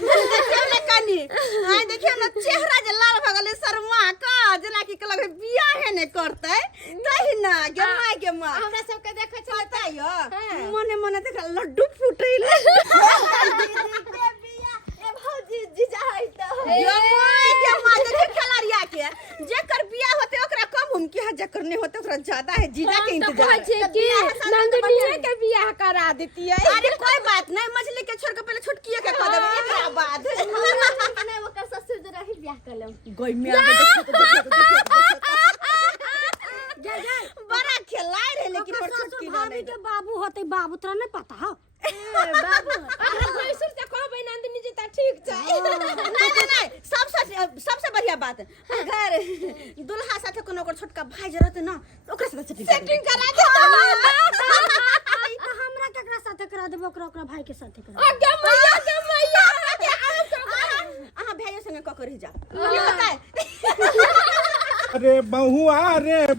देखियो ना कनी आइ देखियो ना चेहरा जे लाल भ गेलै शर्मा का जेना कि कहलक बियाह ने करतै तही ना गे माँ हमरा सबके देखे छै पता यो मने मने देख लड्डू फुटैले जीजा है तो ये मां देखे खलारिया के जेकर बियाह होते ओकरा कम हम की जेकर नहीं होते ओकरा ज्यादा है जीजा के इंतजार छै कि नंदनी के बियाह करा देती है। अरे कोई बात नहीं मछली के छोड़ के पहले छुटकी के कह देब एकरा बाद नहीं ओकर ससुर जे रही बियाह कर लेम गोई में बड़ा खिलाए रहे लेकिन पर छुटकी भाभी के बाबू होते बाबू तोरा नहीं पता हो बाबू अगर भैंसुर से कहबै नंदनी जी त ठीक छै। नहीं सबसे बढ़िया बात अगर दुल्हा साथे कोनो ओकर छोटका भाई जे रहते ना ओकरा साथे सेटिंग करा दे हमरा केकरा साथे करा देबो ओकरा भाई के साथे करा गे मैया अहाँ भाइयो संगे क के रह जा ये बताए अरे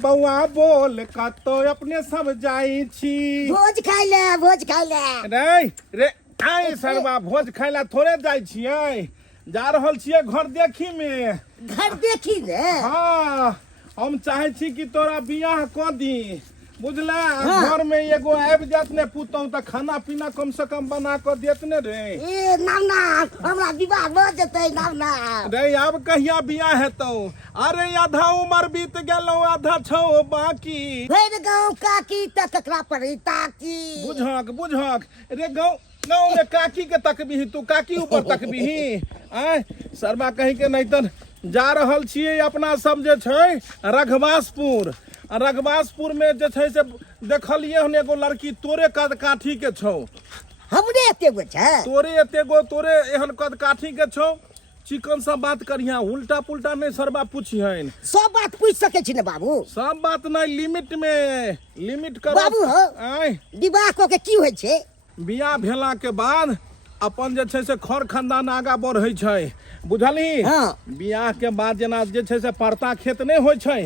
बउआ बोल कतो अपने सब जाई छी भोज खाइ ले रे आई सरबा भोज खाइला थोड़े जाई छियै जा रहल छियै घर देखी में घर देखी रे हाँ हम चाहे छी कि तोरा बियाह क दी बुझला घर में एगो आबि जात ने पुतौ त खाना पीना कम से कम बना के देत ने रे ए नाना हमरा विवाह भ जतै नाना रे अब कहिया बियाह हेतौ अरे आधा उम्र बीत गेलौ आधा छौ बाकी भैर गांव काकी त ककरा पड़ी ताकी बुझक रे गाँव में काकी के तकबीही तू काकी ऊपर तकबीही आय सरबा कहीं के नहीं तन जा रहल छियै अपना सब जे छै रघवासपुर में जे छै से देखलिए हन एगो लड़की तोरे कद काठी के छौ हमरे एतेगो छै तोरे एहन कद काठी के छौ चिकन सब बात करिया उल्टा पुल्टा नहीं सरबा पूछिहन सब बात पूछ सके छी ने बाबू सब बात नहीं लिमिट कर बाबू हो आय विवाह को के की होय छै बियाह भेला के बाद अपन जे छै से खर खानदान आगा बढ़ै छै बुझली बियाह के बाद जना जे छै से परता खेत नहीं होइ छै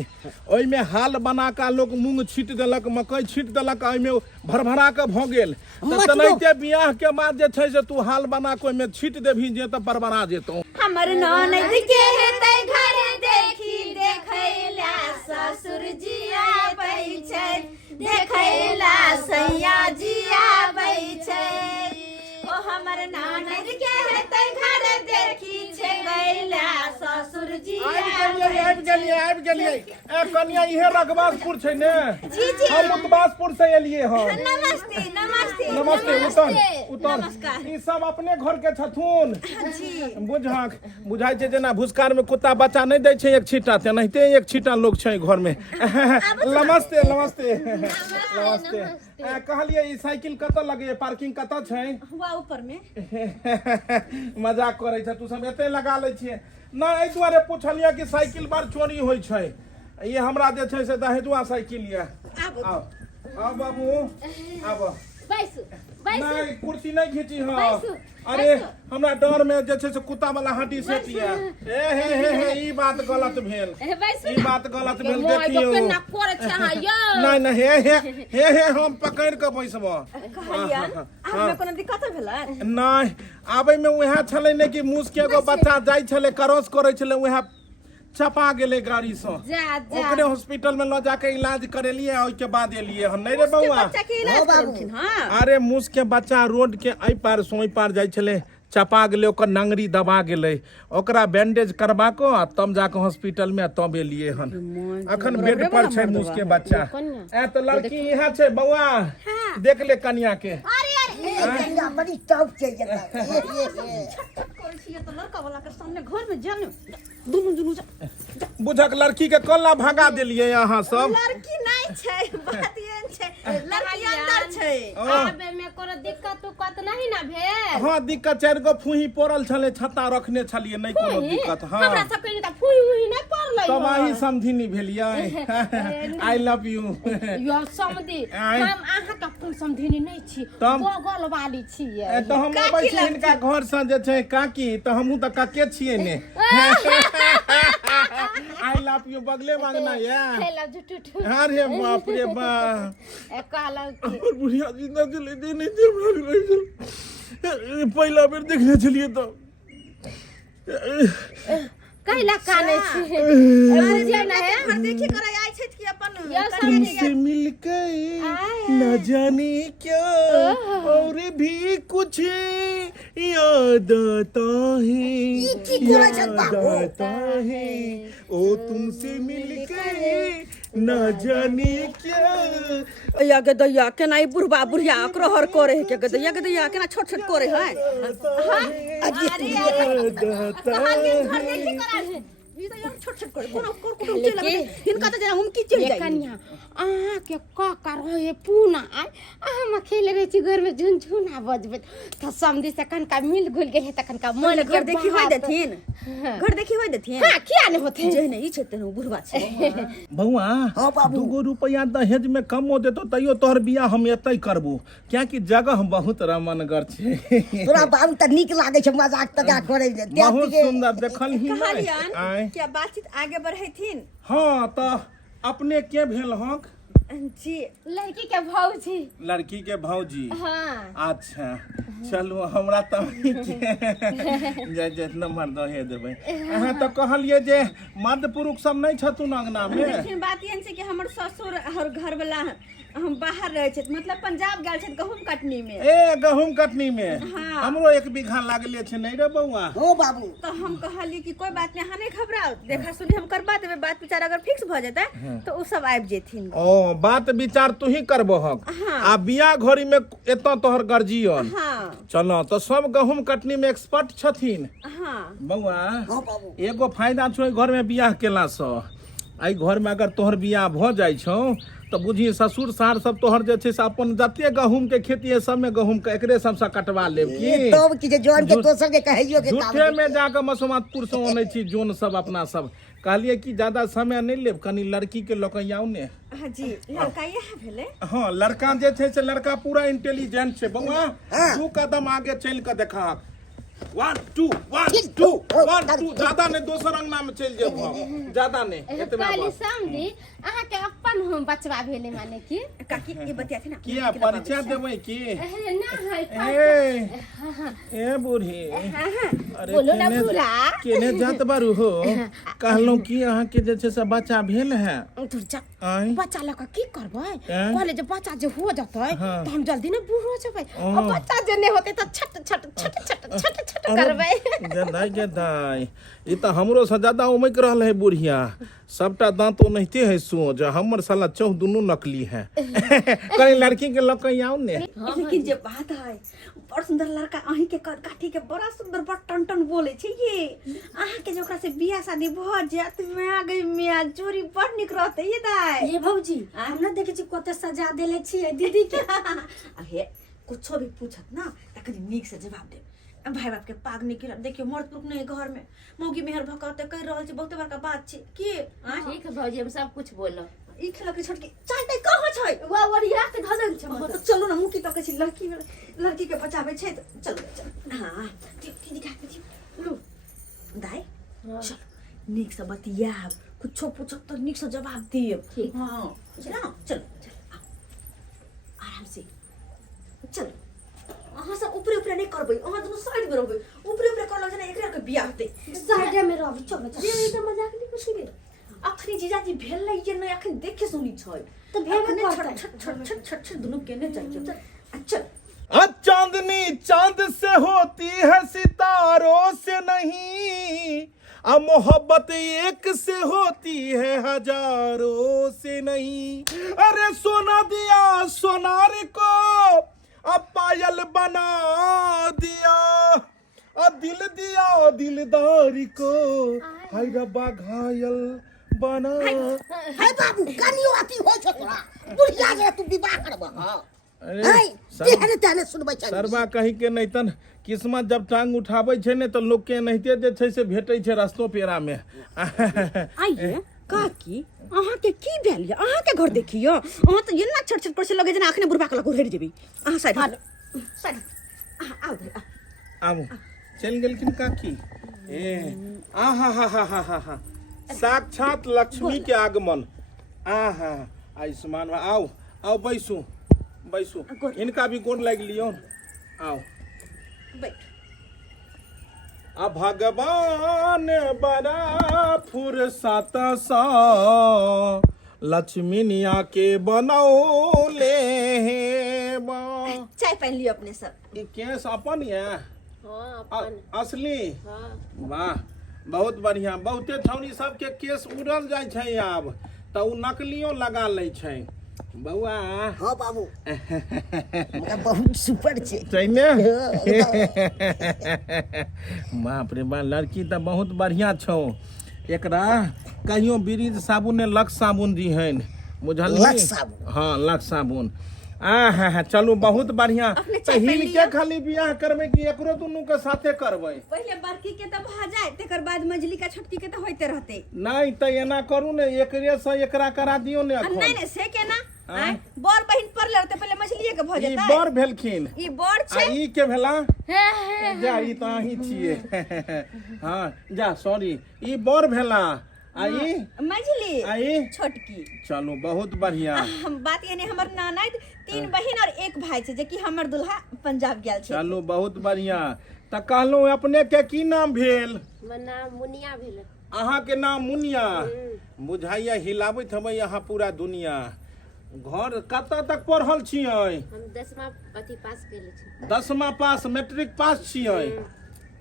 ओइ में हाल बना का लोग मूंग छीट देलक मकई छीट देलक ओइ में भरभरा के भ गेल त तनैते बियाह के बाद जे छै से तू हाल बना के ओइ में छीट देभी जे त परबरा जेतौ हमर ननद के हेतै घर देखी देखैला ससुर जी आबै छै देखैला सैया जी आबै छै ओ हमर ननद के हेतै घर देखी छै गैला ससुर जी आबि गेलिए ए कन्या इहे रघवासपुर छै ने जी हम उत्तबासपुर से एलिए हन नमस्ते उतर नमस्कार ई सब अपने घर के छथुन जी बुझाइ छै जेना भुसकार में कुत्ता बच्चा नहीं दै छै एक छीटा तेनाहिते एक छीटा लोग छै घर में नमस्ते कहलिए ई साइकिल कतऽ लगे पार्किंग कतऽ छै हुआ ऊपर में मजाक करे छ तू सब एते लगा ले छिए ना एहि दुआरे पूछलिए कि साइकिल बार चोरी होय छै ये हमरा जे छै से दहेजुआ साइकिल ये आओ बाबू आब नहीं कुर्सी नहीं खींची हाँ अरे हमरा डर में जे छै से कुत्ता वाला हड्डी सेट ये हे ई बात गलत भेल देखियो नहीं हे हम पकड़ के बैसबो हमें कोनो दिक्कत भेलै नहीं आबै में उहे छले ने कि मूस के एगो बच्चा जाय छले क्रॉस करे छले उहे चपा गेले गाड़ी से ओकरे हॉस्पिटल में ल जाके इलाज करेलिए ओइ के बाद एलिए हम नहीं रे बउआ बच्चा के इलाज करथिन हां अरे मूस के बच्चा रोड के आई पार सोई पार जाय छले चपा गेले ओकर नंगरी दबा गेले ओकरा बैंडेज करबा को तब जाके हॉस्पिटल में तब एलिए हन अखन बेड पर छै मूस के बच्चा ए तो लड़की यहां छै बउआ देख ले कन्या के कन्या बड़ी टॉप छै तो लड़का वाला के सामने घर में जाने दुनु बुझक लड़की के कल्ला भगा देलिए यहाँ सब लड़की नहीं छै बात ये छै लड़की अंदर छै आबे में कोनो दिक्कत नहीं ना भेल हां दिक्कत चार गो फूही पड़ल छले छत्ता रखने छलिए नहीं कोनो दिक्कत हां हमरा सब के त फूही नहीं पड़लै तबाही समझिनी भेलिए आई लव यू यो समधी हम आहा का फूल समधिनी नहीं छी बगल वाली छियै तो हम अबै छी इनका घर से जे छै काकी तो हमहू त काके छियै ने आई लव यू बगले मांगना ये हेला जुटुटु अरे बाप रे बा ए कहला कि बुढ़िया जिंदा चले दे नहीं दे पहला बेर देखने चलिए तो कैला काने छी बुझिए ना है घर देखी करे आइ छै कि अपन यो सब तुमसे मिलकर न जाने क्या और भी कुछ याद आता है ओ तुमसे मिलकर न जाने क्या या के दैया केना ई बुढ़बा बुढ़िया अकरहर करे है के दैया केना छोट छोट करे है ई तो यार छोट छोट करे कोनो चल लगे हिनका तो जरा हम की चल जाई कन्या आ के का कर हे पूना आ हम खेले रहे छी घर में झुनझुना बजबे त समधी से कन का मिल गुल के तखन का मन घर देखी होय देथिन घर देखी होय देथिन हां किया ने होते जे नहीं छै तनो बुढ़बा छै बउआ हाँ बाबू। 2 रुपया दहेज में कम हो देतो तैयो तोहर बियाह हम एतै करबो क्या कि जगह बहुत रमनगर छै तोरा बाबू त नीक लागे छै मजाक तका करे बहुत सुंदर देखल ही कहलियन आय क्या बातचीत आगे बढ़ेथिन हाँ तो अपने के भेल हक जी लड़की के भौजी लड़की के भौजी हां अच्छा चलू हमरा तो जे नंबर दहे देबै अहाँ तो कहलिए जे मर्द पुरुष सब नहीं छथुन अंगना में लेकिन बात ये छै कि हमर ससुर और घर वाला हम बाहर रहे छै मतलब पंजाब गेल छै गहूम कटनी में ए गहूम कटनी में हाँ। हमरो 1 बीघा लागले छै नहीं रे बउआ हो बाबू तो हम कहलिए कि कोई बात नहीं हने घबराओ देखा सुनी हम करबा देबे बात विचार अगर फिक्स भ जेतै तो उ सब आबि जेथिन ओ बात विचार तू ही करबो हक हाँ। आ बियाह घड़ी में एतो तोहर गर्जियन हां चलो तो सब गहूम कटनी में एक्सपर्ट छथिन हां बउआ हाँ बाबू एगो फायदा छो घर में बियाह केला से आई घर में अगर तोहर बियाह भ जाय छौ तो बुझी ससुर सार सब तोहर जे छै से अपन जते गहूम के खेती है सब में गहूम के एकरे सबसे कटवा लेब की तब की जे जौन के दोसर के कहियो के काम झूठे में जाके मसुमातपुर से ओने छी जोन सब अपना सब कहलिए कि ज्यादा समय नहीं लेब कनी लड़की के लोक आउ ने हां जी लड़का यह भेले हाँ लड़का जे छै से लड़का पूरा इंटेलिजेंट छै बउआ 2 कदम आगे चल के देखा 1 2 1 2 1 2 ज्यादा नहीं दोसर अंगना में चल जेब ज्यादा नहीं एतबे पहले बस समधी अहाँ के अपन हम बचवा भेले माने की काकी ये बतिया थे ना किया परिचय देबै की ना है ए बूढ़ी अरे बोलो ना केने- पूरा केने जात बारू हो कहलौं कि अहाँ के जे छै से बच्चा भेल है दूर जा आय बच्चा लक की करबै हैं? कहले जे बच्चा जे हो जतै हाँ। तो हम जल्दी ना बूढ़ हो जेबै हाँ। अब बच्चा जे नहीं होते तो छट छट छट छट छट छट करबै गदाई ई तो हमरो से ज्यादा उमक रहल है बुढ़िया सबटा दांत नहिते है सोझ हमर साला चौह दुनू नकली है कहीं लड़की के लक आउ ने लेकिन जे बात है बड़ सुंदर लड़का अही के काठी के बड़ा सुंदर बड़ टन टन बोले छै ये अहाँ के जोकरा से बियाह शादी भ जात में आ गई मियां जोड़ी बड़ निक रहते ये दाई ये भौजी हम ना देखे छी कते सजा देले छियै दीदी के अहे कुछो भी पूछत ना त कनी नीक से जवाब दे भाई बाप के पाग निकल देखियो मर्द पुरुष नहीं घर में मौगी मेहर भकते कह रहल छै बहुत बड़का बात छै की ठीक है भौजी हम सब कुछ बोलो ई खेल के छोटकी चाहते कहां छै वा वरिया के धलन छ तो चलो ना मुकी तो कहै लड़की के बचावे छै तो चलो चलो हां ठीक दिखा के लो दाई चलो नीक से बतियाब कुछो पूछब तो नीक से जवाब दियो ठीक। हां चलो चलो आराम से चलो अहाँ सब ऊपर ऊपर नहीं करबै अहाँ दोनों साइड में रहबै ऊपर ऊपर कर लग जना एकरा के बियाह होते साइड में रहबी चलो चलो ये तो मजाक नहीं कुछ अखनी जीजाजी भेल नहीं जे नहीं अखन देखे सुनी छै तो भेबे अखने करतै। छट छट छट दोनों केने चाहिए अच्छा चांदनी चांद से होती है सितारों से नहीं अब मोहब्बत एक से होती है हजारों से नहीं अरे सोना दिया सोनार को अब पायल बना दिया और दिल दिया दिलदार को हाय रब्बा घायल बना हे बाबू कनियो अति हो छ तोरा बुढ़िया जे तू विवाह करबा हां अरे हे तेहने तेहने सुनबै छै सरबा कहीं के नहीं तन किस्मत जब टांग उठाबै छै ने तो लोग के नहिते जे छै से भेटै छै रास्तो पेरा में आइए काकी अहाँ के की भेल या अहाँ के घर देखियो अहाँ तो ये ना छट छट पर से लगे जना अखने बुढ़बा के लग हेर जेबी अहाँ साइड साइड आओ आबू चल गेलखिन काकी ए आहा हा हा हा हा हा साक्षात लक्ष्मी के आगमन आहा आयुष्मान आओ आओ बैसू बैसू इनका भी गोड़ लग लियो आओ बैठ आ भगवान बड़ा फुर्सत सा लक्ष्मीनिया के बनौले बा। चाय पहन लियो अपने सब। ई केस अपन ये हाँ अपन असली हाँ वाह बहुत बढ़िया। बहुते छौनी सबके केस उड़ल जाइ छै आब तऽ उ नकलियो लगा लै छै बउआ। हाँ बाबू हमरा बहुत सुपर छे छै ने बाप रे बा लड़की तऽ बहुत बढ़िया छौ। एकरा कहियो ब्रिज साबुन ने लक्स साबुन दिहन बुझलियै। लक्स साबुन? हाँ लक्स साबुन। हाँ चलू बहुत बढ़िया। अपने तऽ चाय पी हिल लिअ। के खाली बियाह करबै कि एकरो दुनू के साथे करबै? पहले बड़की के तब भा जाए तेकर बाद मझली का छोटकी के तो होते रहते। नहीं तो एना करू ने एकरे से एकरा करा दियो ने नहीं अखन। नहीं से केना आय बड़ बहिन पड़ले रहते पहले मछलिए के भ ई जेतै। बड़ भेलखिन ई बड़ आ छै। ई के भेला जा ई त अहीं छियै हाँ जा सॉरी ई बड़ भेला आ ई मझली आ ई छोटकी। चलो बहुत बढ़िया। हम बात यानी हमर ननद 3 बहिन और 1 भाई छै जे कि हमर दुल्हा पंजाब गेल छै। चलो बहुत बढ़िया। त कहलौ अपने के की नाम भेल? हमर नाम मुनिया भेल। अहाँ के नाम मुनिया। बुझाइया हिलाबैत हबै यहाँ पूरा दुनिया। घर कतऽ तक पढ़ल छियै? हम 10मा अथी पास केले छी। 10मा पास मैट्रिक पास छियै?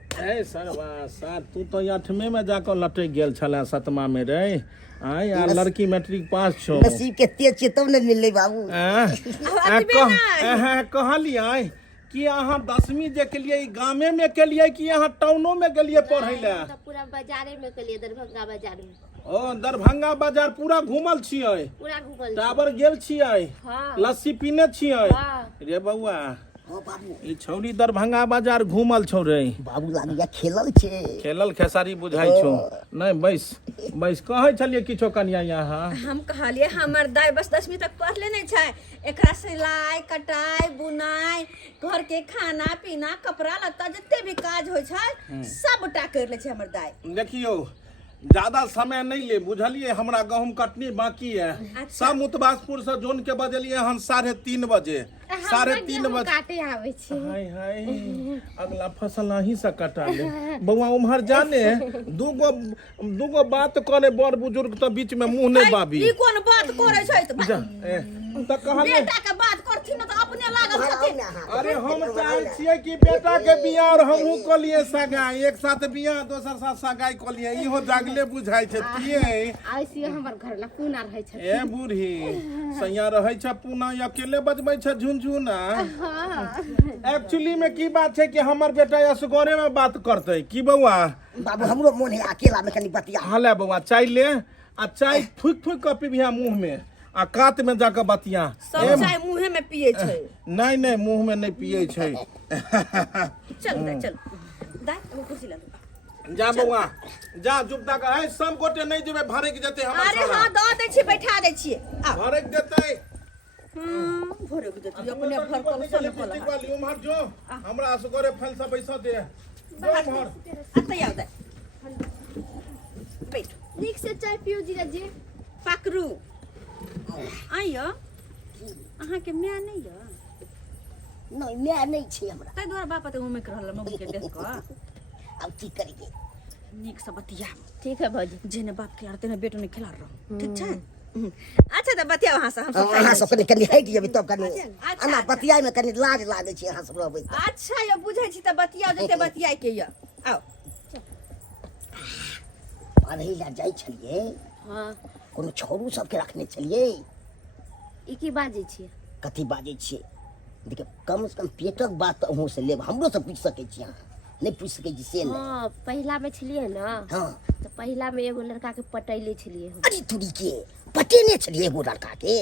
ए सरवा सर तू तो 8वें में जाकर लटक गेल छला 7मा में रे। आय आ लड़की मैट्रिक पास छौ। नसीब के तेज छे तब ने मिलले बाबू। कहलियै कि अहाँ 10वीं जे केलियै गामे में केलियै कि अहाँ टाउनो में गेलियै पढ़ै ले? तो पूरा बाजारे में केलिए दरभंगा बाजार में। ओ दरभंगा बाजार पूरा घूमल छियै? पूरा घूमल छी। टावर गेल छियै? हाँ लस्सी पीने छियै? हाँ रे बउआ हाँ बाबू ई छौरी दरभंगा बाजार घूमल छौ रे। बाबू लागिया खेलल छे। खेलल खेसारी बुझाइ छौ। नहीं बैस कहै छलिए किछो कनिया यहाँ। हम कहलिए हमर दाई बस 10वीं तक पढ़ले नहीं छै। एकरा सिलाई कटाई बुनाई घर के खाना पीना कपड़ा लत्ता जते भी काज होय छै सबटा कर ले छै हमर दाई। देखियो ज्यादा समय नहीं ले बुझलिए हमरा गहूम कटनी बाकी है। सब मुतबासपुर से जोन के बजलिए हम 3:30 बजे। 3:30 बजे काटे आवे छी। हाय अगला फसल अहीं से कटा ले बउआ। उम्हर जाने दूगो बात करे बड़ बुजुर्ग तो बीच में मुंह नहीं बाबी। ई कोन बात करे छै त कहले बेटा के बात करथिन त अपने लागल छथिन। अरे हम चाहे छियै कि बेटा के बियाह और हमहू क लिए सगाई एक साथ बियाह दोसर साथ सगाई क लिए इहो जागले बुझाइ छै। आइसी हमर घर ला पूना रहे छै। ए बूढ़ी सैया रहे छ पूना अकेले बजबै छ झुनझुना। एक्चुअली में की बात छै कि हमर बेटा असगरे में बात करते की बउआ? बाबू हमरो मन है अकेला में कनी बतिया। हाले बउआ चाय ले आ चाय फुक के पीबिया मुंह में आ कात में जाकर बतिया। सब चाय मुंहे में पिए छै। नहीं मुंह में नहीं पिए छै। चल दाई हम कुर्सी ले। जा बउआ जा जुबता का है सब गोटे नहीं जेबे भरे के जते हमर अरे हां द दै छी बैठा दै छी। आ भरे के देते भरे के देती अपने भर कल सल पला। वाली उम्हर जो हमरा असगरे फल सब पैसा दे जो उम्हर अतै आउ दे बैठ नीक से चाय पियो जीजा जी। पकरू आइयो अहाँ के मैं नहीं य नहीं मैं नहीं छे हमरा। तै द्वारा बाप त उमे कर रहल मम्मी के देख क अब की करिए? नीक से बतिया। ठीक है भौजी। जेने बाप के आरते ने बेटो ने खिला रहो ठीक छै। अच्छा त बतिया वहां से हम सब अहाँ सब कनी कनी हट जेबे तब कनी अच्छा, अना बतियाई में कनी लाज लागे छे। अहाँ सब रहबै त। अच्छा यो बुझै छी त बतिया जते बतियाई के य आओ पढ़ै ला जाइ छलिए हाँ कोनो छोरू सब के रखने छलिए। ई की बाजे छी? कथी बाजे छिए? देखिए कम से कम पेटक बात अहूँ से लेब हमरो से पूछ सकै छी। अहाँ नहीं पूछ सकै छी से नहीं। हाँ पहला में छलिए ना हाँ तो पहला में एगो लड़का के पटैले छलिए हम। अरे तुरी के पटेने छलिए एगो लड़का के?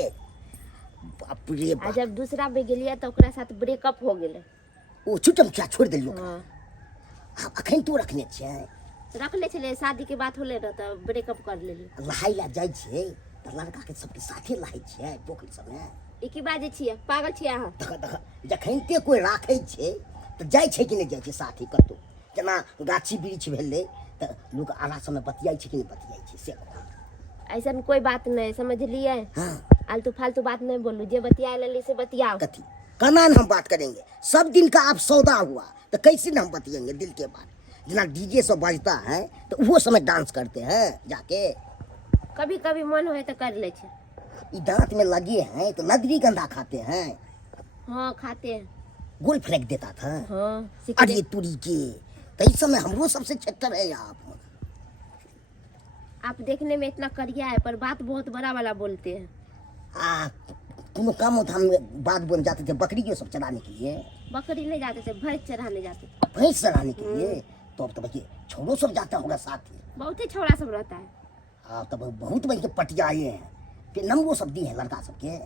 बाप रे आ बाप। जब दूसरा में गेलिए तो ओकरा साथ ब्रेकअप हो गेले। ओ छुटम क्या छोड़ देलियो? हाँ अब अखन तू रखने छिए? रखले छलिए शादी के बात होले न तो ब्रेकअप कर लेलिए। लहाई ला जाइ छिए त लड़का के सबके साथे लहाई छिए पोखरी सब में। ई की बाजे छिए? पागल छिए अहाँ? देख जखनते कोई राखै छै त जाइ छै कि नहीं जाइ छै साथे कतौ? जेना गाछी वृक्ष भेलै त लोग आला समय बतियाई छै कि नहीं बतियाई छै से बताओ। ऐसा कोई बात नहीं समझलिए। हाँ आलतू फालतू बात नहीं बोलू जे बतिया लेली से बतियाओ। कथी कना हम बात करेंगे? सब दिन का आप सौदा हुआ तो कैसे न हम बतिएंगे दिल के बात? जना डीजे सब बजता है तो वो समय डांस करते हैं जाके। कभी कभी मन होए तो कर ले छे। ई दांत में लगे हैं तो नदरी गंधा खाते हैं। हाँ खाते हैं। गोल फेंक देता था। हाँ अरे तुरी के तो इस समय हमरो सबसे छट्टर है आप देखने में इतना करिया है पर बात बहुत बड़ा वाला बोलते हैं। कोनो काम होता हम बात बन जाते थे बकरी के सब चराने के लिए। बकरी नहीं जाते थे, भैंस चराने जाते थे। भैंस चराने के लिए तो अब तो भैया छोरो सब जाता होगा साथ ही। बहुत ही छोड़ा सब रहता है। हाँ तब बहुत बन के पटियाए हैं। फिर नंबरो सब दिए हैं लड़का सबके।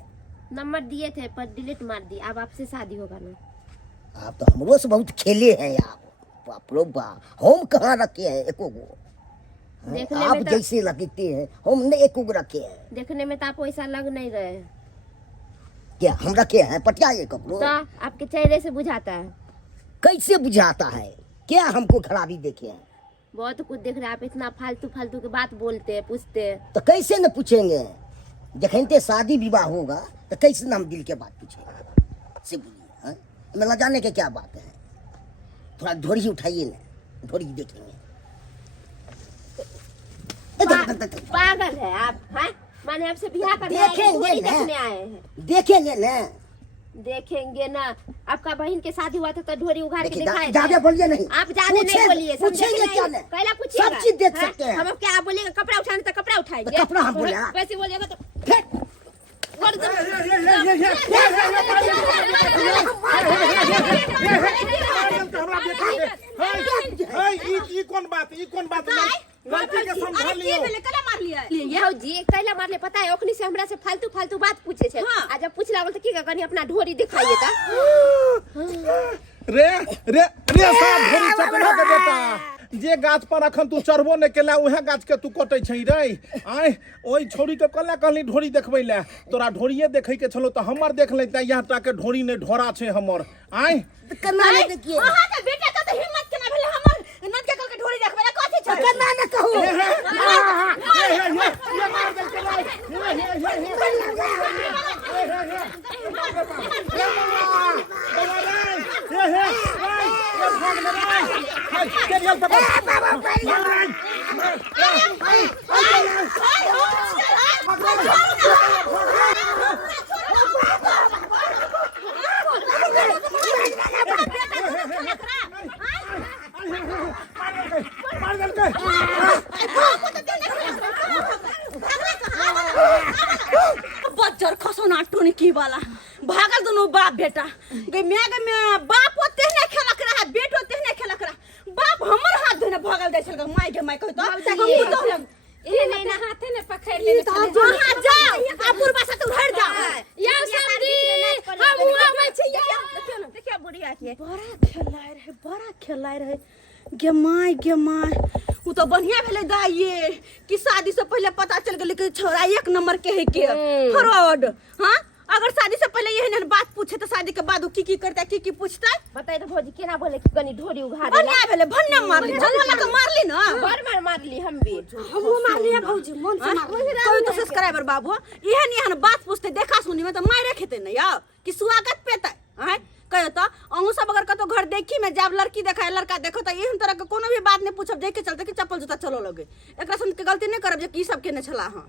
नंबर दिए थे पर डिलीट मार दी। अब आपसे शादी होगा ना। आप तो हमरो से बहुत खेले हैं यार। बाप रो बाप हम कहाँ रखे हैं एको गो। देखने आप में तो जैसे लगते हैं हमने एको गो रखे हैं। देखने में तो आप वैसा लग नहीं रहे हैं। क्या हम रखे हैं पटियाए कपड़ो? तो आपके चेहरे से बुझाता है। कैसे बुझाता है? क्या हमको खराबी देखे हैं? बहुत कुछ देख रहे हैं आप। इतना फालतू फालतू की बात बोलते हैं, पूछते हैं। तो कैसे न पूछेंगे? जखनते शादी विवाह होगा तो कैसे न हम दिल के बात पूछेंगे? से बोलिए हाँ? में लजाने के क्या बात है? थोड़ा ढोरी उठाइए ना, ढोरी देखेंगे। पागल है आप हैं? माने आपसे बियाह करने आए हैं, देखेंगे थोड़ी ना। देखने आए हैं। देखेंगे ना। देखेंगे ना। आपका बहन के शादी हुआ था तो ढोरी उघाड़ के देखिए दिखाए ज्यादा बोलिए नहीं। आप ज्यादा नहीं बोलिए। पूछेंगे क्या नहीं? पहला पूछिएगा। सब चीज देख हैं? सकते हैं। हम अब क्या बोलेंगे? कपड़ा उठाने तो कपड़ा उठाएंगे। तो कपड़ा हम बोले, हाँ। वैसे बोलिएगा तो फिर और तो- ई कौन बात लड़की के समझा लियो। जी कैला मारले पता है? ओखनी से हमरा से फालतू फालतू बात पूछे छे। आ जब पूछला बोल तो की कनी अपना ढोरी दिखाइए ता। रे रे रे साहब ढोरी चटना के बेटा जे गाछ पर अखन तू चढ़बो ने केला उहे गाछ के तू कटै छै रे। आय ओई छोरी के कला कहली ढोरी देखबै ले। तोरा ढोरिये देखै के छलो त हमर देख ले त यहाँ टा के ढोरी ने ढोरा छै हमर। आय कन्ना ने देखिए। अहाँ के बेटा के हिम्मत केना भेले हमर नद के कल के ढोरी देखबै ना कथि छै? कन्ना ने कहू। मार दे के लाई। बच्चर खसोना टोनी की वाला भागल दोनों बाप बेटा गे मैं बाप ओते ने खेलक रहा बेटो ओते ने खेलक रहा बाप हमर हाथ धने भागल दै छल माय के माय कहतो हम तो लग इहे नहीं ना हाथे ने पकड़ ले। वहां जाओ आ पूर्वा से तू हट जा या समधी हम आबै छी। देखियो ना, देखियो बुढ़िया के बड़ा खेलाय रहे गे माय उ तो बढ़िया भेले दाइए कि शादी से पहले पता चल गेल कि छोरा एक नंबर के है के फ्रॉड। हां अगर शादी से पहले यही बात पूछे तो शादी के बाद की करता की पूछता बताई तो भौजी केना बोले कि कनी ढोरी उघाड़ ले। बढ़िया भेले भन्ने मारली भन्ने के मारली ना बार मारली हम भी। हम मारली है भौजी मन से कोई तो सब्सक्राइबर बाबू एहन बात पूछते देखा सुनी में तो मारे खेते न या कि स्वागत पेता हैं कहो तो अहू सब अगर कतो घर देखी में जब लड़की देखा है लड़का देखो तो एहन तरह के कोनो भी बात नहीं पूछब देख के चलते कि चप्पल जूता चलो लगे एकरा संग के गलती नहीं करब जे की सब के न छला हां।